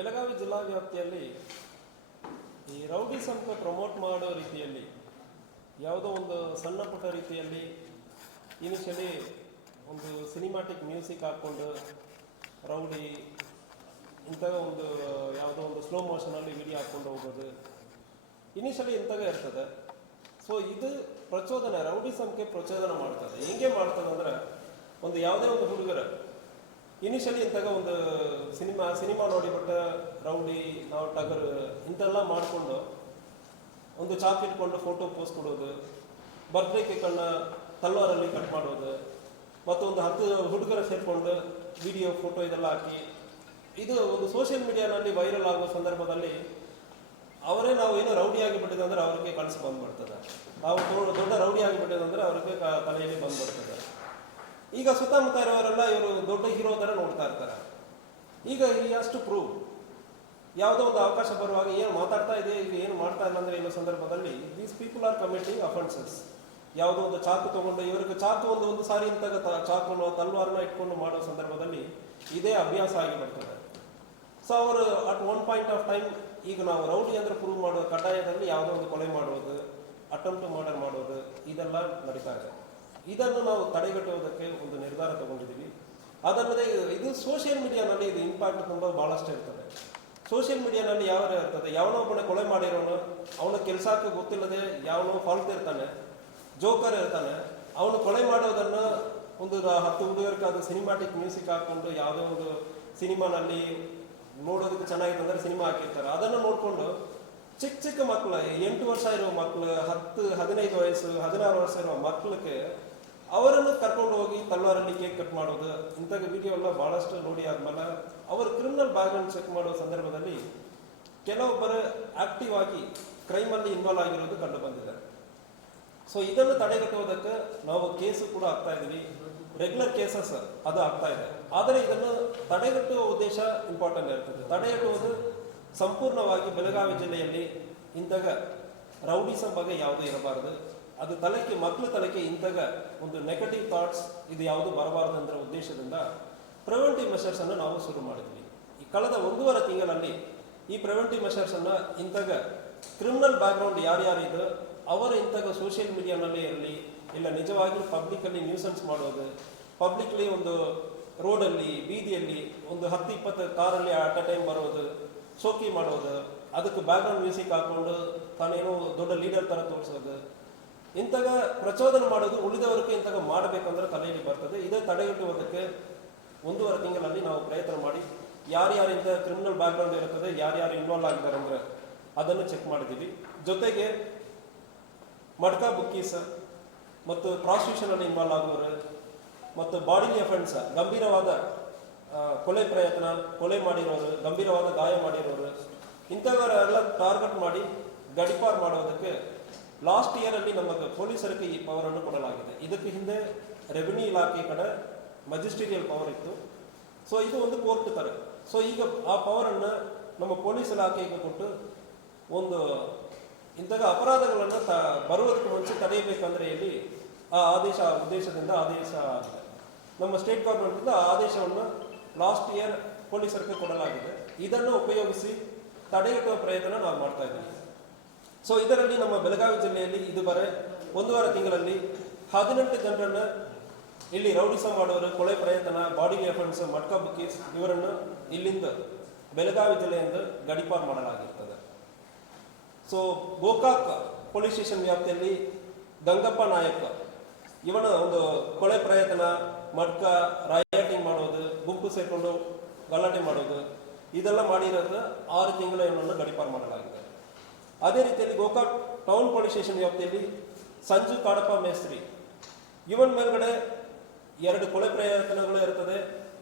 ಬೆಳಗಾವಿ ಜಿಲ್ಲಾ ವ್ಯಾಪ್ತಿಯಲ್ಲಿ ಈ ರೌಡಿಸಂಗೆ ಪ್ರಮೋಟ್ ಮಾಡೋ ರೀತಿಯಲ್ಲಿ ಯಾವುದೋ ಒಂದು ಸಣ್ಣ ಪುಟ್ಟ ರೀತಿಯಲ್ಲಿ ಇನಿಷಿಯಲಿ ಒಂದು ಸಿನಿಮಾಟಿಕ್ ಮ್ಯೂಸಿಕ್ ಹಾಕ್ಕೊಂಡು ರೌಡಿ ಇಂಥ ಒಂದು ಯಾವುದೋ ಒಂದು ಸ್ಲೋ ಮೋಷನಲ್ಲಿ ವಿಡಿಯೋ ಹಾಕ್ಕೊಂಡು ಹೋಗೋದು ಇನಿಷಿಯಲಿ ಇಂಥವೇ ಇರ್ತದೆ. ಸೊ ಇದು ಪ್ರಚೋದನೆ, ರೌಡಿಸಂಗೆ ಪ್ರಚೋದನೆ ಮಾಡ್ತದೆ. ಹೆಂಗೆ ಮಾಡ್ತದೆ ಅಂದರೆ, ಒಂದು ಯಾವುದೇ ಒಂದು ಹುಡುಗರ ಇನಿಷಿಯಲಿ ಇಂತಾಗ ಒಂದು ಸಿನಿಮಾ ನೋಡಿಬಿಟ್ಟು ರೌಡಿ ನಾವು ಟಗರ್ ಇಂಥೆಲ್ಲ ಮಾಡಿಕೊಂಡು ಒಂದು ಚಾಕ್ ಇಟ್ಕೊಂಡು ಫೋಟೋ ಪೋಸ್ಟ್ ಕೊಡೋದು, ಬರ್ತ್ಡೇ ಕೇಕನ್ನು ತಲ್ವಾರಲ್ಲಿ ಕಟ್ ಮಾಡೋದು, ಮತ್ತು ಒಂದು 10 ಹುಡುಗರ ಸೇರಿಕೊಂಡು ವಿಡಿಯೋ ಫೋಟೋ ಇದೆಲ್ಲ ಹಾಕಿ ಇದು ಒಂದು ಸೋಷಿಯಲ್ ಮೀಡಿಯಾನಲ್ಲಿ ವೈರಲ್ ಆಗುವ ಸಂದರ್ಭದಲ್ಲಿ ಅವರೇ ನಾವು ಏನೋ ರೌಡಿ ಆಗಿಬಿಟ್ಟಿದೆ ಅಂದರೆ ಅವ್ರಿಗೆ ಕನಸು ಬಂದ್ಬಿಡ್ತದೆ. ನಾವು ದೊಡ್ಡ ರೌಡಿ ಆಗಿಬಿಟ್ಟಿದೆ ಅಂದರೆ ಅವ್ರಿಗೆ ತಲೆಯಲ್ಲಿ ಬಂದ್ಬಿಡ್ತದೆ. ಈಗ ಸುತ್ತಮುತ್ತ ಇರೋರೆಲ್ಲ ಇವರು ದೊಡ್ಡ ಹೀರೋ ಥರ ನೋಡ್ತಾ ಇರ್ತಾರೆ. ಈಗ ಈ ಅಷ್ಟು ಪ್ರೂವ್ ಯಾವುದೋ ಒಂದು ಅವಕಾಶ ಬರುವಾಗ ಏನು ಮಾತಾಡ್ತಾ ಇದೆ, ಈಗ ಏನು ಮಾಡ್ತಾ ಇಲ್ಲ ಅಂದರೆ ಇನ್ನೋ ಸಂದರ್ಭದಲ್ಲಿ these people are committing offences. ಯಾವುದೋ ಒಂದು ಚಾಕು ತೊಗೊಂಡು ಇವರಿಗೆ ಚಾಕು ಒಂದು ಸಾರಿ ಇಂತಾಗ ಚಾಕುನ ತಲ್ವಾರನ ಇಟ್ಕೊಂಡು ಮಾಡೋ ಸಂದರ್ಭದಲ್ಲಿ ಇದೇ ಅಭ್ಯಾಸ ಆಗಿಬಿಡ್ತದೆ. ಸೊ ಅವರು at one point of time ಈಗ ನಾವು ರೌಡಿ ಅಂದರೆ ಪ್ರೂವ್ ಮಾಡೋ ಕಡ್ಡಾಯದಲ್ಲಿ ಯಾವುದೋ ಒಂದು ಕೊಲೆ ಮಾಡೋದು, ಅಟೆಂಪ್ಟ್ ಮರ್ಡರ್ ಮಾಡೋದು ಇದೆಲ್ಲ ನಡೀತಾ ಇದೆ. ಇದನ್ನು ನಾವು ತಡೆಗಟ್ಟುವುದಕ್ಕೆ ಒಂದು ನಿರ್ಧಾರ ತಗೊಂಡಿದ್ದೀವಿ. ಅದಲ್ಲದೆ ಇದು ಸೋಷಿಯಲ್ ಮೀಡಿಯಾನಲ್ಲಿ ಇದು ಇಂಪ್ಯಾಕ್ಟ್ ತುಂಬ ಭಾಳಷ್ಟು ಇರ್ತದೆ. ಸೋಷಿಯಲ್ ಮೀಡಿಯಾನಲ್ಲಿ ಯಾವ ಇರ್ತದೆ, ಯಾವನೊಬ್ಬನೇ ಕೊಲೆ ಮಾಡಿರೋನು ಅವನ ಕೆಲಸಕ್ಕೆ ಗೊತ್ತಿಲ್ಲದೆ ಯಾವನೋ ಫಾಲ್ಟ್ ಇರ್ತಾನೆ, ಜೋಕರ್ ಇರ್ತಾನೆ, ಅವನು ಕೊಲೆ ಮಾಡೋದನ್ನು ಒಂದು 10 ಹುಡುಗರಿಗೆ ಅದು ಸಿನಿಮಾಟಿಕ್ ಮ್ಯೂಸಿಕ್ ಹಾಕ್ಕೊಂಡು ಯಾವುದೋ ಒಂದು ಸಿನಿಮಾನಲ್ಲಿ ನೋಡೋದಕ್ಕೆ ಚೆನ್ನಾಗಿದೆ ಅಂದರೆ ಸಿನಿಮಾ ಹಾಕಿರ್ತಾರೆ. ಅದನ್ನು ನೋಡಿಕೊಂಡು ಚಿಕ್ಕ ಮಕ್ಕಳು 8 ವರ್ಷ ಇರೋ ಮಕ್ಕಳು, 10-15 ವಯಸ್ಸು 16 ವರ್ಷ ಇರೋ ಮಕ್ಕಳಿಗೆ ಅವರನ್ನು ಕರ್ಕೊಂಡು ಹೋಗಿ ತಲ್ವಾರಲ್ಲಿ ಕೇಕ್ ಕಟ್ ಮಾಡೋದು ಇಂಥ ವಿಡಿಯೋ ಎಲ್ಲ ಭಾಳಷ್ಟು ನೋಡಿ ಆದ್ಮೇಲೆ ಅವರು ಕ್ರಿಮಿನಲ್ ಬ್ಯಾಕ್ಗ್ರೌಂಡ್ ಚೆಕ್ ಮಾಡೋ ಸಂದರ್ಭದಲ್ಲಿ ಕೆಲವೊಬ್ಬರು ಆಕ್ಟಿವ್ ಆಗಿ ಕ್ರೈಮಲ್ಲಿ ಇನ್ವಾಲ್ವ್ ಆಗಿರೋದು ಕಂಡು ಬಂದಿದೆ. ಸೊ ಇದನ್ನು ತಡೆಗಟ್ಟುವುದಕ್ಕೆ ನಾವು ಕೇಸು ಕೂಡ ಆಗ್ತಾ ಇದ್ದೀವಿ, ರೆಗ್ಯುಲರ್ ಕೇಸಸ್ ಅದು ಆಗ್ತಾ ಇದೆ. ಆದರೆ ಇದನ್ನು ತಡೆಗಟ್ಟುವ ಉದ್ದೇಶ ಇಂಪಾರ್ಟೆಂಟ್ ಇರ್ತದೆ. ತಡೆಗಟ್ಟುವುದು ಸಂಪೂರ್ಣವಾಗಿ ಬೆಳಗಾವಿ ಜಿಲ್ಲೆಯಲ್ಲಿ ಇಂತಾಗ ರೌಡಿಸಂ ಬಗ್ಗೆ ಯಾವುದೂ ಇರಬಾರ್ದು. ಅದು ಮಕ್ಕಳ ತಲೆಗೆ ಇಂತಾಗ ಒಂದು ನೆಗೆಟಿವ್ ಥಾಟ್ಸ್ ಇದು ಯಾವುದು ಬರಬಾರ್ದು ಅಂದ್ರೆ ಉದ್ದೇಶದಿಂದ ಪ್ರಿವೆಂಟಿವ್ ಮೆಷರ್ಸನ್ನು ನಾವು ಶುರು ಮಾಡಿದ್ವಿ. ಈ ಕಳೆದ 1.5 ತಿಂಗಳಲ್ಲಿ ಈ ಪ್ರಿವೆಂಟಿವ್ ಮೆಷರ್ಸನ್ನು ಇಂತಾಗ ಕ್ರಿಮಿನಲ್ ಬ್ಯಾಕ್ಗ್ರೌಂಡ್ ಯಾರ್ಯಾರಿದ್ರು ಅವರು ಇಂತಾಗ ಸೋಷಿಯಲ್ ಮೀಡಿಯಾನಲ್ಲೇ ಇರಲಿ, ಇಲ್ಲ ನಿಜವಾಗಿ ಪಬ್ಲಿಕಲ್ಲಿ ನ್ಯೂಸೆನ್ಸ್ ಮಾಡೋದು, ಪಬ್ಲಿಕ್ಲಿ ಒಂದು ರೋಡಲ್ಲಿ ಬೀದಿಯಲ್ಲಿ ಒಂದು 10-20 ಕಾರಲ್ಲಿ ಅಟ್ ಅ ಟೈಮ್ ಬರೋದು, ಶೋಕಿ ಮಾಡೋದು, ಅದಕ್ಕೆ ಬ್ಯಾಕ್ಗ್ರೌಂಡ್ ಮ್ಯೂಸಿಕ್ ಹಾಕೊಂಡು ತಾನೇನೋ ದೊಡ್ಡ ಲೀಡರ್ ಥರ ತೋರಿಸೋದು, ಇಂತಾಗ ಪ್ರಚೋದನೆ ಮಾಡೋದು ಉಳಿದವರಿಗೆ ಇಂತಾಗ ಮಾಡಬೇಕಂದ್ರೆ ತಲೆಯಲ್ಲಿ ಬರ್ತದೆ. ಇದೇ ತಡೆಗಟ್ಟುವುದಕ್ಕೆ 1.5 ತಿಂಗಳಲ್ಲಿ ನಾವು ಪ್ರಯತ್ನ ಮಾಡಿ ಯಾರ್ಯಾರಿಂದ ಕ್ರಿಮಿನಲ್ ಬ್ಯಾಕ್ಗ್ರೌಂಡ್ ಇರುತ್ತದೆ, ಯಾರ್ಯಾರು ಇನ್ವಾಲ್ವ್ ಆಗಿದ್ದಾರೆ ಅಂದರೆ ಅದನ್ನು ಚೆಕ್ ಮಾಡಿದ್ದೀವಿ. ಜೊತೆಗೆ ಮಡ್ಕಾ ಬುಕ್ಕೀಸ್ ಮತ್ತು ಪ್ರಾಸ್ಟಿಟ್ಯೂಷನಲ್ಲಿ ಇನ್ವಾಲ್ವ್ ಆಗುವವರು ಮತ್ತು ಬಾಡಿಲಿ ಅಫೆನ್ಸ್ ಗಂಭೀರವಾದ ಕೊಲೆ ಪ್ರಯತ್ನ, ಕೊಲೆ ಮಾಡಿರೋರು, ಗಂಭೀರವಾದ ಗಾಯ ಮಾಡಿರೋರು ಇಂಥವರೆಲ್ಲ ಟಾರ್ಗೆಟ್ ಮಾಡಿ ಗಡಿಪಾರು ಮಾಡೋದಕ್ಕೆ ಲಾಸ್ಟ್ ಇಯರಲ್ಲಿ ನಮಗೆ ಪೊಲೀಸರಿಗೆ ಈ ಪವರನ್ನು ಕೊಡಲಾಗಿದೆ. ಇದಕ್ಕೆ ಹಿಂದೆ ರೆವಿನ್ಯೂ ಇಲಾಖೆ ಕಡೆ ಮಜಿಸ್ಟ್ರೇರಿಯಲ್ ಪವರ್ ಇತ್ತು. ಸೊ ಇದು ಒಂದು ಕೋರ್ಟ್ ಥರ. ಸೊ ಈಗ ಆ ಪವರನ್ನು ನಮ್ಮ ಪೊಲೀಸ್ ಇಲಾಖೆಗೆ ಕೊಟ್ಟು ಒಂದು ಇಂತಹ ಅಪರಾಧಗಳನ್ನು ಬರುವುದಕ್ಕೆ ಮುಂಚೆ ತಡೆಯಬೇಕಂದ್ರೆ ಇಲ್ಲಿ ಆ ಉದ್ದೇಶದಿಂದ ಆದೇಶ ಆಗಿದೆ. ನಮ್ಮ ಸ್ಟೇಟ್ ಗೌರ್ಮೆಂಟಿಂದ ಆ ಆದೇಶವನ್ನು ಲಾಸ್ಟ್ ಇಯರ್ ಪೊಲೀಸರಿಗೆ ಕೊಡಲಾಗಿದೆ. ಇದನ್ನು ಉಪಯೋಗಿಸಿ ತಡೆಗಟ್ಟುವ ಪ್ರಯತ್ನ ನಾವು ಮಾಡ್ತಾ ಇದ್ದೀವಿ. ಸೊ ಇದರಲ್ಲಿ ನಮ್ಮ ಬೆಳಗಾವಿ ಜಿಲ್ಲೆಯಲ್ಲಿ ಇದುವರೆ 1.5 ತಿಂಗಳಲ್ಲಿ 18 ಜನರನ್ನು ಇಲ್ಲಿ ರೌಡಿಸಂ ಮಾಡೋರು, ಕೊಲೆ ಪ್ರಯತ್ನ, ಬಾಡಿಗೆ ಅಫೆನ್ಸ್, ಮಡ್ಕಾ ಬುಕ್ಕೀಸ್ ಇವರನ್ನು ಇಲ್ಲಿಂದ ಬೆಳಗಾವಿ ಜಿಲ್ಲೆಯಿಂದ ಗಡಿಪಾರು ಮಾಡಲಾಗಿರ್ತದೆ. ಸೊ ಗೋಕಾಕ್ ಪೊಲೀಸ್ ಸ್ಟೇಷನ್ ವ್ಯಾಪ್ತಿಯಲ್ಲಿ ಗಂಗಪ್ಪ ನಾಯಕ್ ಇವನ ಒಂದು ಕೊಲೆ ಪ್ರಯತ್ನ, ಮಡ್ಕಾ, ರಾಯಟಿಂಗ್ ಮಾಡೋದು, ಗುಂಪು ಸೇರಿಕೊಂಡು ಗಲಾಟೆ ಮಾಡೋದು ಇದೆಲ್ಲ ಮಾಡಿರೋದು 6 ತಿಂಗಳ ಇವನನ್ನು ಗಡಿಪಾರು ಮಾಡಲಾಗಿದೆ. ಅದೇ ರೀತಿಯಲ್ಲಿ ಗೋಕಾಕ್ ಟೌನ್ ಪೊಲೀಸ್ ಸ್ಟೇಷನ್ ವ್ಯಾಪ್ತಿಯಲ್ಲಿ ಸಂಜು ಕಾಡಪ್ಪ ಮೇಸ್ತ್ರಿ ಇವನ್ ಮೇಲ್ಗಡೆ 2 ಕೊಲೆ ಪ್ರಯತ್ನಗಳು ಇರ್ತದೆ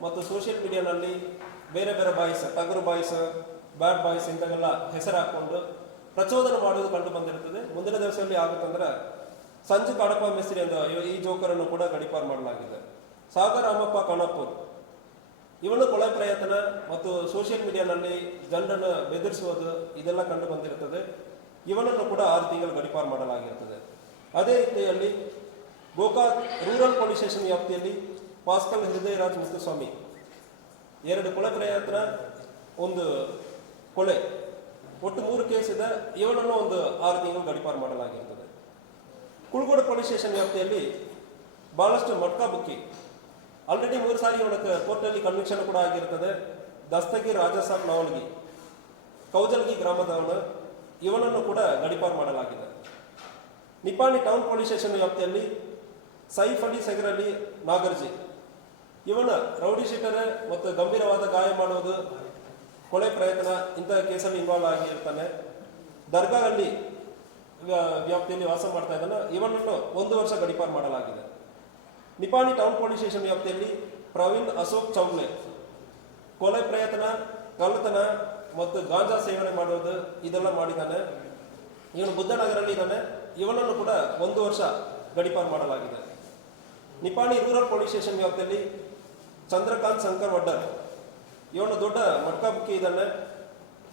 ಮತ್ತು ಸೋಷಿಯಲ್ ಮೀಡಿಯಾನಲ್ಲಿ ಬೇರೆ ಬೇರೆ ಬಾಯ್ಸ್, ಟಗರು ಬಾಯ್ಸ್, ಬ್ಯಾಡ್ ಬಾಯ್ಸ್ ಇಂಥವೆಲ್ಲ ಹೆಸರು ಹಾಕ್ಕೊಂಡು ಪ್ರಚೋದನೆ ಮಾಡೋದು ಕಂಡು ಬಂದಿರುತ್ತದೆ. ಮುಂದಿನ ದಿವಸದಲ್ಲಿ ಆಗುತ್ತಂದ್ರೆ ಸಂಜು ಕಾಡಪ್ಪ ಮೇಸ್ತ್ರಿ ಅಂತ ಈ ಜೋಕರನ್ನು ಕೂಡ ಗಡಿಪಾರು ಮಾಡಲಾಗಿದೆ. ಸಾಗರ್ ರಾಮಪ್ಪ ಕಣಪೂರ್ ಇವನು ಕೊಲೆ ಪ್ರಯತ್ನ ಮತ್ತು ಸೋಷಿಯಲ್ ಮೀಡಿಯಾನಲ್ಲಿ ಜನರನ್ನು ಬೆದರಿಸುವುದು ಇದೆಲ್ಲ ಕಂಡು ಬಂದಿರುತ್ತದೆ. ಇವನನ್ನು ಕೂಡ 6 ತಿಂಗಳು ಗಡಿಪಾರು ಮಾಡಲಾಗಿರುತ್ತದೆ. ಅದೇ ರೀತಿಯಲ್ಲಿ ಗೋಕಾಕ್ ರೂರಲ್ ಪೊಲೀಸ್ ಸ್ಟೇಷನ್ ವ್ಯಾಪ್ತಿಯಲ್ಲಿ ಪಾಸ್ಕಲ್ ಹೃದಯರಾಜ್ ಮುತ್ತುಸ್ವಾಮಿ 2 ಕೊಲೆ ಪ್ರಯತ್ನ ಒಂದು ಕೊಲೆ, ಒಟ್ಟು 3 ಕೇಸ್ ಇದೆ. ಇವನನ್ನು ಒಂದು 6 ತಿಂಗಳು ಗಡೀಪಾರು ಮಾಡಲಾಗಿರ್ತದೆ. ಕುಳಗೋಡು ಪೊಲೀಸ್ ಸ್ಟೇಷನ್ ವ್ಯಾಪ್ತಿಯಲ್ಲಿ ಬಹಳಷ್ಟು ಮಟ್ಕಾ ಬುಕ್ಕಿ ಆಲ್ರೆಡಿ 3 ಸಾರಿ ಇವನ ಕೋರ್ಟಲ್ಲಿ ಕನ್ವಿಕ್ಷನ್ ಕೂಡ ಆಗಿರ್ತದೆ. ದಸ್ತಗೀರ್ ರಾಜಾಸಾಬ್ ನವಲ್ಗಿ ಕೌಜಲ್ಗಿ ಗ್ರಾಮದವನು, ಇವನನ್ನು ಕೂಡ ಗಡೀಪಾರು ಮಾಡಲಾಗಿದೆ. ನಿಪಾಣಿ ಟೌನ್ ಪೊಲೀಸ್ ಸ್ಟೇಷನ್ ವ್ಯಾಪ್ತಿಯಲ್ಲಿ ಸೈಫ್ ಅಲಿ ಸೆಗರಲಿ ನಾಗರ್ಜಿ, ಇವನ ರೌಡಿ ಶೀಟರ್ ಮತ್ತು ಗಂಭೀರವಾದ ಗಾಯ ಮಾಡುವುದು, ಕೊಲೆ ಪ್ರಯತ್ನ ಇಂತಹ ಕೇಸಲ್ಲಿ ಇನ್ವಾಲ್ವ್ ಆಗಿರ್ತಾನೆ. ದರ್ಗಾದಲ್ಲಿ ವ್ಯಾಪ್ತಿಯಲ್ಲಿ ವಾಸ ಮಾಡ್ತಾ ಇದ್ದಾನೆ. ಇವನನ್ನು 1 ವರ್ಷ ಗಡೀಪಾರು ಮಾಡಲಾಗಿದೆ. ನಿಪಾಣಿ ಟೌನ್ ಪೊಲೀಸ್ ಸ್ಟೇಷನ್ ವ್ಯಾಪ್ತಿಯಲ್ಲಿ ಪ್ರವೀಣ್ ಅಶೋಕ್ ಚೌಗ್ಲೆ ಕೊಲೆ ಪ್ರಯತ್ನ, ಕಳ್ಳತನ ಮತ್ತು ಗಾಂಜಾ ಸೇವನೆ ಮಾಡುವುದು ಇದೆಲ್ಲ ಮಾಡಿದ್ದಾನೆ. ಇವನು ಬುದ್ಧನಗರಲ್ಲಿ ಇದ್ದಾನೆ. ಇವನನ್ನು ಕೂಡ 1 ವರ್ಷ ಗಡೀಪಾರು ಮಾಡಲಾಗಿದೆ. ನಿಪಾಣಿ ರೂರಲ್ ಪೊಲೀಸ್ ಸ್ಟೇಷನ್ ವ್ಯಾಪ್ತಿಯಲ್ಲಿ ಚಂದ್ರಕಾಂತ್ ಶಂಕರ್ ವಡ್ಡರ್, ಇವನು ದೊಡ್ಡ ಮಟ್ಕಾ ಬುಕ್ಕಿ ಇದ್ದಾನೆ.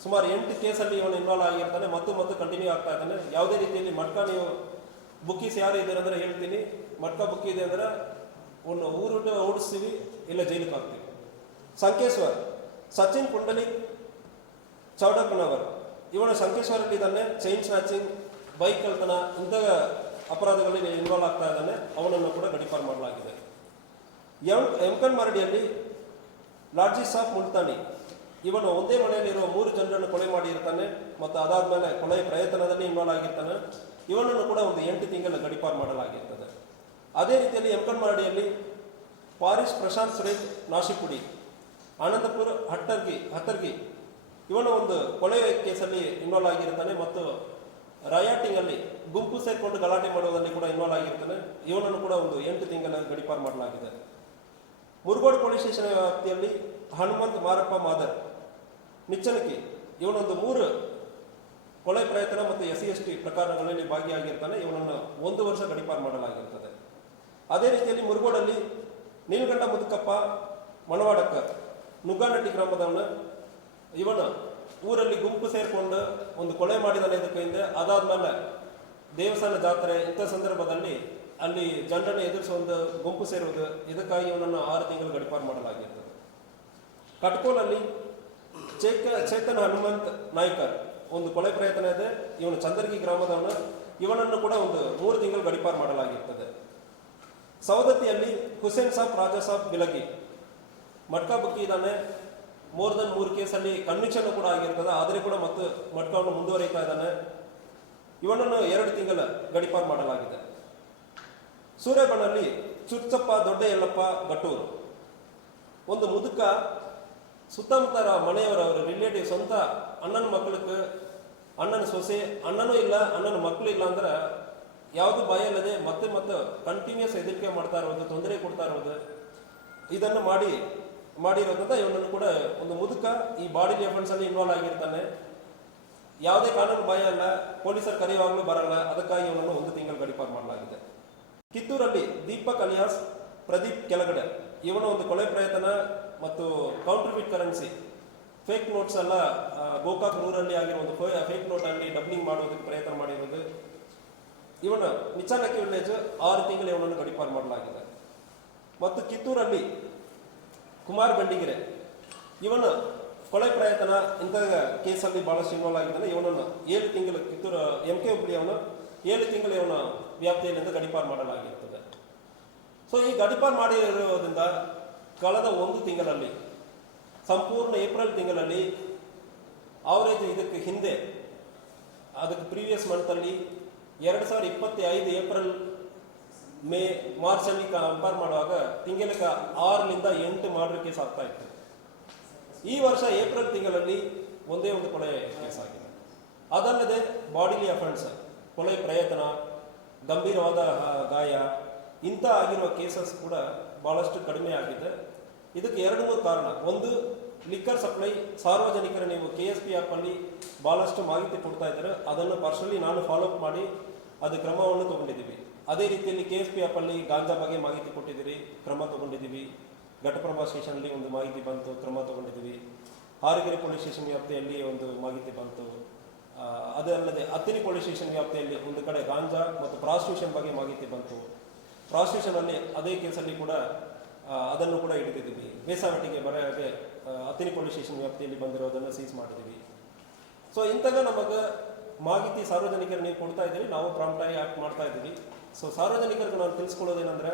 ಸುಮಾರು 8 ಕೇಸಲ್ಲಿ ಇವನು ಇನ್ವಾಲ್ವ್ ಆಗಿರ್ತಾನೆ ಮತ್ತು ಕಂಟಿನ್ಯೂ ಆಗ್ತಾ ಇದ್ದಾನೆ. ಯಾವುದೇ ರೀತಿಯಲ್ಲಿ ಮಟ್ಕಾ, ನೀವು ಬುಕ್ಕೀಸ್ ಯಾರು ಇದ್ದಾರೆ ಅಂದರೆ ಹೇಳ್ತೀನಿ, ಮಟ್ಕಾ ಬುಕ್ಕಿ ಇದೆ ಅಂದರೆ ಒಂದು ಊರುಂಟು ಓಡಿಸ್ತೀವಿ, ಇಲ್ಲ ಜೈಲಿಗೆ ಹಾಕ್ತೀವಿ. ಸಂಕೇಶ್ವರ್ ಸಚಿನ್ ಪುಂಡಲಿಕ್ ಚೌಡಪ್ಪನವರ್, ಇವನು ಸಂಕೇಶ್ವರಲ್ಲಿ ಇದ್ದಾನೆ. ಚೈನ್ ಸ್ನ್ಯಾಚಿಂಗ್, ಬೈಕ್ ಕಳ್ತನ ಇಂಥ ಅಪರಾಧಗಳಲ್ಲಿ ಇನ್ವಾಲ್ವ್ ಆಗ್ತಾ ಇದ್ದಾನೆ. ಅವನನ್ನು ಕೂಡ ಗಡೀಪಾರು ಮಾಡಲಾಗಿದೆ. ಎಂಕನ್ ಮಾರಡಿಯಲ್ಲಿ ಲಾಡ್ಜಿ ಸಾಫ್ ಮುಲ್ತಾನಿ, ಇವನು ಒಂದೇ ಮನೆಯಲ್ಲಿರುವ 3 ಜನರನ್ನು ಕೊಲೆ ಮಾಡಿರ್ತಾನೆ ಮತ್ತು ಅದಾದ್ಮೇಲೆ ಕೊಲೆ ಪ್ರಯತ್ನದಲ್ಲಿ ಇನ್ವಾಲ್ವ್ ಆಗಿರ್ತಾನೆ. ಇವನನ್ನು ಕೂಡ ಒಂದು 8 ತಿಂಗಳ ಗಡೀಪಾರು ಮಾಡಲಾಗಿರ್ತದೆ. ಅದೇ ರೀತಿಯಲ್ಲಿ ಎಂಕನ್ ಮಾರಡಿಯಲ್ಲಿ ಪಾರಿಶ್ ಪ್ರಶಾಂತ್ ಸುರೇಶ್ ನಾಶಿಪುಡಿ, ಆನಂದಪುರ ಹತ್ತರ್ಗಿ, ಇವನು ಒಂದು ಕೊಲೆ ಕೇಸಲ್ಲಿ ಇನ್ವಾಲ್ವ್ ಆಗಿರ್ತಾನೆ ಮತ್ತು ರಯಾಟಿಂಗಲ್ಲಿ ಗುಂಪು ಸೇರಿಕೊಂಡು ಗಲಾಟೆ ಮಾಡುವುದರಲ್ಲಿ ಕೂಡ ಇನ್ವಾಲ್ವ್ ಆಗಿರ್ತಾನೆ. ಇವನನ್ನು ಕೂಡ ಒಂದು 8 ತಿಂಗಳ ಗಡೀಪಾರು ಮಾಡಲಾಗಿದೆ. ಮುರುಗೋಡು ಪೊಲೀಸ್ ಸ್ಟೇಷನ್ ವ್ಯಾಪ್ತಿಯಲ್ಲಿ ಹನುಮಂತ್ ಮಾರಪ್ಪ ಮಾದರ್ ನಿಚ್ಚನಕಿ, ಇವನೊಂದು 3 ಕೊಲೆ ಪ್ರಯತ್ನ ಮತ್ತು SC/ST ಪ್ರಕರಣಗಳಲ್ಲಿ ಭಾಗಿಯಾಗಿರ್ತಾನೆ. ಇವನನ್ನು 1 ವರ್ಷ ಗಡೀಪಾರು ಮಾಡಲಾಗಿರ್ತದೆ. ಅದೇ ರೀತಿಯಲ್ಲಿ ಮುರುಗೋಡಲ್ಲಿ ನೀಲಗಂಡ ಮುದುಕಪ್ಪ ಮಣವಾಡಕ್ಕರ್ ನುಗ್ಗಾನಟ್ಟಿ ಗ್ರಾಮದವನು, ಇವನು ಊರಲ್ಲಿ ಗುಂಪು ಸೇರಿಕೊಂಡು ಒಂದು ಕೊಲೆ ಮಾಡಿದಾನೆ ಇದಕ್ಕೆ ಹಿಂದೆ. ಅದಾದ್ಮೇಲೆ ದೇವಸ್ಥಾನ ಜಾತ್ರೆ ಇಂಥ ಸಂದರ್ಭದಲ್ಲಿ ಅಲ್ಲಿ ಜನರನ್ನು ಎದುರಿಸಿ ಒಂದು ಗುಂಪು ಸೇರುವುದು, ಇದಕ್ಕಾಗಿ ಇವನನ್ನು 6 ತಿಂಗಳು ಗಡೀಪಾರು ಮಾಡಲಾಗಿರ್ತದೆ. ಕಟ್ಕೋಲಲ್ಲಿ ಚೇತನ್ ಹನುಮಂತ್ ನಾಯ್ಕರ್ ಒಂದು ಕೊಲೆ ಪ್ರಯತ್ನ ಇದೆ. ಇವನು ಚಂದರ್ಗಿ ಗ್ರಾಮದವನು. ಇವನನ್ನು ಕೂಡ ಒಂದು 3 ತಿಂಗಳು ಗಡೀಪಾರು ಮಾಡಲಾಗಿರ್ತದೆ. ಸವದತ್ತಿಯಲ್ಲಿ ಹುಸೇನ್ ಸಾಬ್ ರಾಜಾಸಾಬ್ ಬಿಲಗಿ ಮಟ್ಕಾ ಬುಕ್ಕಿ ಇದ್ದಾನೆ. ಮೋರ್ ದನ್ 3 ಕೇಸಲ್ಲಿ ಕನ್ವಿಕ್ಷನ್ ಕೂಡ ಆಗಿರ್ತದೆ. ಆದರೆ ಕೂಡ ಮತ್ತು ಮಟ್ಕಾವನ್ನು ಮುಂದುವರಿತಾ ಇದ್ದಾನೆ. ಇವನನ್ನು 2 ತಿಂಗಳ ಗಡೀಪಾರು ಮಾಡಲಾಗಿದೆ. ಸೂರ್ಯಬನಲ್ಲಿ ಚುಚ್ಚಪ್ಪ ದೊಡ್ಡ ಯಲ್ಲಪ್ಪ ಗಟ್ಟೂರು, ಒಂದು ಮುದುಕ ಸುತ್ತಮುತ್ತ ಮನೆಯವರವರು ರಿಲೇಟಿವ್ ಸ್ವಂತ ಅಣ್ಣನ ಮಕ್ಕಳಿಗೆ, ಅಣ್ಣನ ಸೊಸೆ, ಅಣ್ಣನೂ ಇಲ್ಲ ಅಣ್ಣನ ಮಕ್ಕಳು ಇಲ್ಲ ಅಂದ್ರೆ ಯಾವುದು ಭಯ ಇಲ್ಲದೆ ಮತ್ತೆ ಕಂಟಿನ್ಯೂಸ್ ಹೆದರಿಕೆ ಮಾಡ್ತಾ ಇರೋದು, ತೊಂದರೆ ಕೊಡ್ತಾ ಇರೋದು, ಇದನ್ನು ಮಾಡಿರೋದ್ರಿಂದ ಇವನನ್ನು ಕೂಡ ಒಂದು ಮುದುಕ ಈ ಬಾಡಿ ಡಿಫೆನ್ಸ್ ಅಲ್ಲಿ ಇನ್ವಾಲ್ವ್ ಆಗಿರ್ತಾನೆ. ಯಾವುದೇ ಕಾನೂನು ಭಯ ಇಲ್ಲ, ಪೊಲೀಸರು ಕರೆಯುವಾಗಲೂ ಬರಲ್ಲ. ಅದಕ್ಕಾಗಿ ಇವನನ್ನು 1 ತಿಂಗಳು ಗಡೀಪಾರು ಮಾಡಲಾಗಿದೆ. ಕಿತ್ತೂರಲ್ಲಿ ದೀಪಕ್ ಅಲಿಯಾಸ್ ಪ್ರದೀಪ್ ಕೆಳಗಡೆ, ಇವನ ಒಂದು ಕೊಲೆ ಪ್ರಯತ್ನ ಮತ್ತು ಕೌಂಟರ್ಫಿಟ್ ಕರೆನ್ಸಿ ಫೇಕ್ ನೋಟ್ಸ್ ಎಲ್ಲ ಗೋಕಾಕ್ ರೂರಲ್ಲಿ ಆಗಿರೋ ಒಂದು ಫೇಕ್ ನೋಟ್ ಅಲ್ಲಿ ಡಬ್ಲಿಂಗ್ ಮಾಡೋದಕ್ಕೆ ಪ್ರಯತ್ನ ಮಾಡಿರೋದು. ಇವನ ನಿಚಾನಕ್ಕಿ ವಿಲೇಜ್ 6 ತಿಂಗಳು ಇವನನ್ನು ಗಡೀಪಾರು ಮಾಡಲಾಗಿದೆ. ಮತ್ತು ಕಿತ್ತೂರಲ್ಲಿ ಕುಮಾರ್ ಬೆಂಡಿಗೆರೆ, ಇವನ ಕೊಲೆ ಪ್ರಯತ್ನ ಇಂಥ ಕೇಸಲ್ಲಿ ಬಹಳಷ್ಟು ಇನ್ವಾಲ್ವ್ ಆಗಿದ್ದಾನೆ. ಇವನನ್ನು 7 ತಿಂಗಳು ಕಿತ್ತೂರು MK ಹುಬ್ಳಿ ಅವನು 7 ತಿಂಗಳು ಇವನ ವ್ಯಾಪ್ತಿಯಲ್ಲಿಂದ ಗಡೀಪಾರು ಮಾಡಲಾಗಿರ್ತದೆ. ಸೊ ಈ ಗಡೀಪಾರು ಮಾಡಿರೋದ್ರಿಂದ ಕಳೆದ 1 ತಿಂಗಳಲ್ಲಿ, ಸಂಪೂರ್ಣ ಏಪ್ರಿಲ್ ತಿಂಗಳಲ್ಲಿ ಅವರೇಜ್ ಇದಕ್ಕೆ ಹಿಂದೆ, ಅದಕ್ಕೆ ಪ್ರೀವಿಯಸ್ ಮಂತಲ್ಲಿ 2025 ಏಪ್ರಿಲ್ ಮೇ ಮಾರ್ಚಲ್ಲಿ ಕಂಪೇರ್ ಮಾಡುವಾಗ ತಿಂಗಳಿಗೆ 6ರಿಂದ 8 ಮರ್ಡರ್ ಕೇಸ್ ಆಗ್ತಾ ಇತ್ತು. ಈ ವರ್ಷ ಏಪ್ರಿಲ್ ತಿಂಗಳಲ್ಲಿ ಒಂದೇ ಒಂದು ಕೊಲೆ ಕೇಸ್ ಆಗಿದೆ. ಅದಲ್ಲದೆ ಬಾಡಿಲಿ ಅಫೆನ್ಸ್, ಕೊಲೆ ಪ್ರಯತ್ನ, ಗಂಭೀರವಾದ ಗಾಯ ಇಂಥ ಆಗಿರುವ ಕೇಸಸ್ ಕೂಡ ಬಹಳಷ್ಟು ಕಡಿಮೆ ಆಗಿದೆ. ಇದಕ್ಕೆ 2-3 ಕಾರಣ. ಒಂದು, ಲಿಕ್ಕರ್ ಸಪ್ಲೈ. ಸಾರ್ವಜನಿಕರು ನೀವು KSP ಆ್ಯಪಲ್ಲಿ ಭಾಳಷ್ಟು ಮಾಹಿತಿ ಕೊಡ್ತಾ ಇದ್ದಾರೆ. ಅದನ್ನು ಪರ್ಸನಲಿ ನಾನು ಫಾಲೋ ಅಪ್ ಮಾಡಿ ಅದು ಕ್ರಮವನ್ನು ತಗೊಂಡಿದ್ದೀವಿ. ಅದೇ ರೀತಿಯಲ್ಲಿ KSP ಆ್ಯಪಲ್ಲಿ ಗಾಂಜಾ ಬಗ್ಗೆ ಮಾಹಿತಿ ಕೊಟ್ಟಿದ್ದೀರಿ, ಕ್ರಮ ತಗೊಂಡಿದ್ದೀವಿ. ಘಟಪ್ರಭಾ ಸ್ಟೇಷನಲ್ಲಿ ಒಂದು ಮಾಹಿತಿ ಬಂತು, ಕ್ರಮ ತಗೊಂಡಿದ್ದೀವಿ. ಹಾರಗೆರೆ ಪೊಲೀಸ್ ಸ್ಟೇಷನ್ ವ್ಯಾಪ್ತಿಯಲ್ಲಿ ಒಂದು ಮಾಹಿತಿ ಬಂತು. ಅದಲ್ಲದೆ ಹತ್ತಿನಿ ಪೊಲೀಸ್ ಸ್ಟೇಷನ್ ವ್ಯಾಪ್ತಿಯಲ್ಲಿ ಒಂದು ಕಡೆ ಗಾಂಜಾ ಮತ್ತು ಪ್ರಾಸ್ಟಿಟ್ಯೂಷನ್ ಬಗ್ಗೆ ಮಾಹಿತಿ ಬಂತು. ಪ್ರಾಸ್ಟಿಟ್ಯೂಷನಲ್ಲಿ ಅದೇ ಕೇಸಲ್ಲಿ ಕೂಡ ಅದನ್ನು ಕೂಡ ಹಿಡಿದಿದ್ದೀವಿ. ಬೇಸಾವಟಿಗೆ ಬರೆಯಾಗೆ ಅತಿನಿ ಪೊಲೀಸ್ ಸ್ಟೇಷನ್ ವ್ಯಾಪ್ತಿಯಲ್ಲಿ ಬಂದಿರೋದನ್ನು ಸೀಸ್ ಮಾಡಿದ್ದೀವಿ. ಸೊ ಇಂಥಾಗ ನಮಗೆ ಮಾಹಿತಿ ಸಾರ್ವಜನಿಕರು ನೀವು ಕೊಡ್ತಾ ಇದ್ದೀರಿ, ನಾವು ಪ್ರಾಂಪ್ಟಾಗಿ ಆ್ಯಕ್ಟ್ ಮಾಡ್ತಾ ಇದ್ದೀವಿ. ಸೊ ಸಾರ್ವಜನಿಕರಿಗೆ ನಾನು ತಿಳಿಸ್ಕೊಳ್ಳೋದೇನೆಂದರೆ,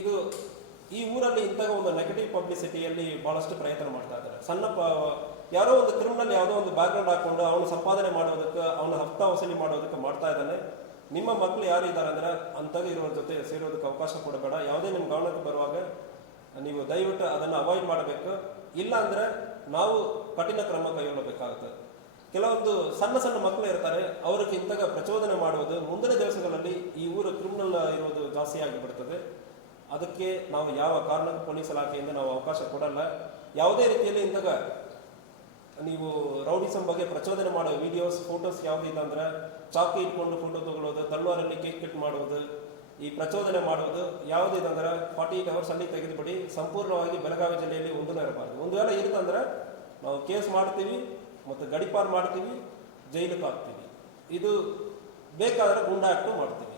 ಇದು ಈ ಊರಲ್ಲಿ ಇಂಥಾಗ ಒಂದು ನೆಗೆಟಿವ್ ಪಬ್ಲಿಸಿಟಿಯಲ್ಲಿ ಭಾಳಷ್ಟು ಪ್ರಯತ್ನ ಮಾಡ್ತಾ ಇದ್ದಾರೆ. ಯಾರೋ ಒಂದು ಕ್ರಿಮಿನಲ್ ಯಾವುದೋ ಒಂದು ಬ್ಯಾಕ್ಗ್ರೌಂಡ್ ಹಾಕ್ಕೊಂಡು ಅವನು ಸಂಪಾದನೆ ಮಾಡೋದಕ್ಕೆ, ಅವನ ಹಫ್ತಾ ವಸೂಲಿ ಮಾಡೋದಕ್ಕೆ ಮಾಡ್ತಾ ಇದ್ದಾನೆ. ನಿಮ್ಮ ಮಕ್ಕಳು ಯಾರು ಇದ್ದಾರೆ ಅಂದರೆ ಅಂಥದ್ದು ಇರೋರ ಜೊತೆ ಸೇರೋದಕ್ಕೆ ಅವಕಾಶ ಕೊಡಬೇಡ. ಯಾವುದೇ ನಿಮ್ಮ ಗಮನಕ್ಕೆ ಬರುವಾಗ ನೀವು ದಯವಿಟ್ಟು ಅದನ್ನು ಅವಾಯ್ಡ್ ಮಾಡಬೇಕು. ಇಲ್ಲ ಅಂದರೆ ನಾವು ಕಠಿಣ ಕ್ರಮ ಕೈಗೊಳ್ಳಬೇಕಾಗುತ್ತೆ. ಕೆಲವೊಂದು ಸಣ್ಣ ಸಣ್ಣ ಮಕ್ಕಳು ಇರ್ತಾರೆ, ಅವ್ರಿಗೆ ಇಂಥಾಗ ಪ್ರಚೋದನೆ ಮಾಡುವುದು ಮುಂದಿನ ದಿವಸಗಳಲ್ಲಿ ಈ ಊರು ಕ್ರಿಮಿನಲ್ ಇರೋದು ಜಾಸ್ತಿ ಆಗಿಬಿಡ್ತದೆ. ಅದಕ್ಕೆ ನಾವು ಯಾವ ಕಾರಣಕ್ಕೂ ಪೊಲೀಸ್ ಇಲಾಖೆಯಿಂದ ನಾವು ಅವಕಾಶ ಕೊಡಲ್ಲ. ಯಾವುದೇ ರೀತಿಯಲ್ಲಿ ಇಂಥಾಗ ನೀವು ರೌಡಿಸಮ್ ಬಗ್ಗೆ ಪ್ರಚೋದನೆ ಮಾಡೋ ವಿಡಿಯೋಸ್, ಫೋಟೋಸ್ ಯಾವುದಿಲ್ಲ ಅಂದರೆ ಚಾಕಿ ಇಟ್ಕೊಂಡು ಫೋಟೋ ತಗೊಳ್ಳೋದು, ತಲ್ವಾರಲ್ಲಿ ಕೇಕ್ ಕಟ್ ಮಾಡೋದು, ಈ ಪ್ರಚೋದನೆ ಮಾಡೋದು ಯಾವುದಿದೆ ಅಂದರೆ 48 hours ಅಲ್ಲಿ ತೆಗೆದುಬಿಡಿ. ಸಂಪೂರ್ಣವಾಗಿ ಬೆಳಗಾವಿ ಜಿಲ್ಲೆಯಲ್ಲಿ ಒಂದೂ ಇರಬಾರ್ದು. ಒಂದು ವೇಳೆ ಇರುತ್ತಂದ್ರೆ ನಾವು ಕೇಸ್ ಮಾಡ್ತೀವಿ ಮತ್ತು ಗಡಿಪಾರು ಮಾಡ್ತೀವಿ, ಜೈಲಿಗೆ ಹಾಕ್ತೀವಿ. ಇದು ಬೇಕಾದರೆ ಗುಂಡಾ ಆ್ಯಕ್ಟು ಮಾಡ್ತೀವಿ.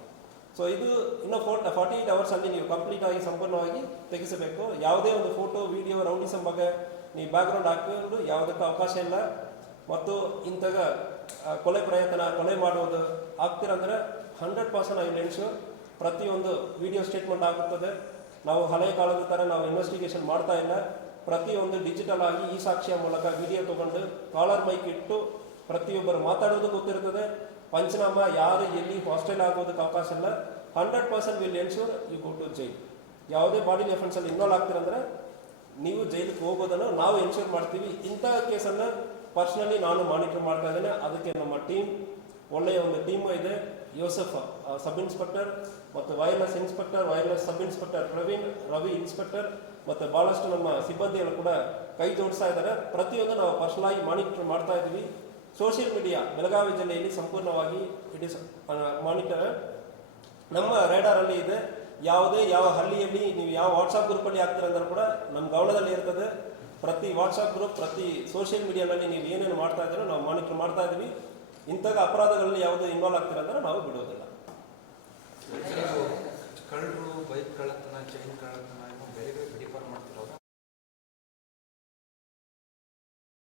ಸೊ ಇದು ಇನ್ನೂ 48 hours ಅಲ್ಲಿ ನೀವು ಕಂಪ್ಲೀಟ್ ಆಗಿ ಸಂಪೂರ್ಣವಾಗಿ ತೆಗೆಸಬೇಕು. ಯಾವುದೇ ಒಂದು ಫೋಟೋ, ವಿಡಿಯೋ, ರೌಡಿಸಮ್ ಬಗ್ಗೆ ನೀವು ಬ್ಯಾಕ್ಗ್ರೌಂಡ್ ಹಾಕಿಕೊಂಡು ಯಾವುದಕ್ಕೆ ಅವಕಾಶ ಇಲ್ಲ. ಮತ್ತು ಇಂಥಾಗ ಕೊಲೆ ಪ್ರಯತ್ನ, ಕೊಲೆ ಮಾಡೋದು ಆಗ್ತಿರಂದ್ರೆ 100% ಐ ವಿಲ್ ಎನ್ಶೂರ್ ಪ್ರತಿಯೊಂದು ವಿಡಿಯೋ ಸ್ಟೇಟ್ಮೆಂಟ್ ಆಗುತ್ತದೆ. ನಾವು ಹಳೆಯ ಕಾಲದ ಥರ ನಾವು ಇನ್ವೆಸ್ಟಿಗೇಷನ್ ಮಾಡ್ತಾ ಇಲ್ಲ. ಪ್ರತಿಯೊಂದು ಡಿಜಿಟಲ್ ಆಗಿ ಈ ಸಾಕ್ಷಿಯ ಮೂಲಕ ವಿಡಿಯೋ ತೊಗೊಂಡು ಕಾಲರ್ ಮೈಕ್ ಇಟ್ಟು ಪ್ರತಿಯೊಬ್ಬರು ಮಾತಾಡೋದು ಗೊತ್ತಿರ್ತದೆ. ಪಂಚನಾಮ ಯಾರು ಎಲ್ಲಿ ಹಾಸ್ಟೆಲ್ ಆಗೋದಕ್ಕೆ ಅವಕಾಶ ಇಲ್ಲ. 100% will ensure you go to jail. ಯಾವುದೇ ಬಾಡಿ ಅಫೆನ್ಸಲ್ಲಿ ಇನ್ವಾಲ್ವ್ ಆಗ್ತೀರಂದ್ರೆ ನೀವು ಜೈಲಿಗೆ ಹೋಗೋದನ್ನು ನಾವು ಎನ್ಶೂರ್ ಮಾಡ್ತೀವಿ. ಇಂಥ ಕೇಸನ್ನು ಪರ್ಸ್ನಲಿ ನಾನು ಮಾನಿಟರ್ ಮಾಡ್ತಾ ಇದ್ದೇನೆ. ಅದಕ್ಕೆ ನಮ್ಮ ಟೀಮ್, ಒಳ್ಳೆಯ ಒಂದು ಟೀಮು ಇದೆ. ಯೋಸೆಫ್ ಸಬ್ ಇನ್ಸ್ಪೆಕ್ಟರ್ ಮತ್ತು wireless inspector, wireless sub inspector Ravi inspector ಮತ್ತು ಭಾಳಷ್ಟು ನಮ್ಮ ಸಿಬ್ಬಂದಿಗಳು ಕೂಡ ಕೈ ಜೋಡಿಸ್ತಾ ಇದ್ದಾರೆ. ಪ್ರತಿಯೊಂದು ನಾವು ಪರ್ಸನಲಾಗಿ ಮಾನಿಟರ್ ಮಾಡ್ತಾ ಇದ್ದೀವಿ. ಸೋಷಿಯಲ್ ಮೀಡಿಯಾ ಬೆಳಗಾವಿ ಜಿಲ್ಲೆಯಲ್ಲಿ ಸಂಪೂರ್ಣವಾಗಿ ಇಟ್ ಇಸ್ ಮಾನಿಟರ್ ನಮ್ಮ ರೇಡಾರಲ್ಲಿ ಇದೆ. ಯಾವ ಹಳ್ಳಿಯಲ್ಲಿ ನೀವು ಯಾವ ವಾಟ್ಸಪ್ ಗ್ರೂಪಲ್ಲಿ ಆಗ್ತೀರಂದ್ರೆ ಕೂಡ ನಮ್ಮ ಗಮನದಲ್ಲಿ ಇರ್ತದೆ. ಪ್ರತಿ ವಾಟ್ಸಪ್ ಗ್ರೂಪ್, ಪ್ರತಿ ಸೋಷಿಯಲ್ ಮೀಡಿಯಾದಲ್ಲಿ ನೀವು ಏನೇನು ಮಾಡ್ತಾ ಇದ್ದೀರೋ ನಾವು ಮಾನಿಟರ್ ಮಾಡ್ತಾ ಇದ್ದೀವಿ. ಇಂಥಾಗ ಅಪರಾಧಗಳಲ್ಲಿ ಯಾವುದೇ ಇನ್ವಾಲ್ವ್ ಆಗ್ತೀರಂದ್ರೆ ನಾವು ಬಿಡೋದಿಲ್ಲ.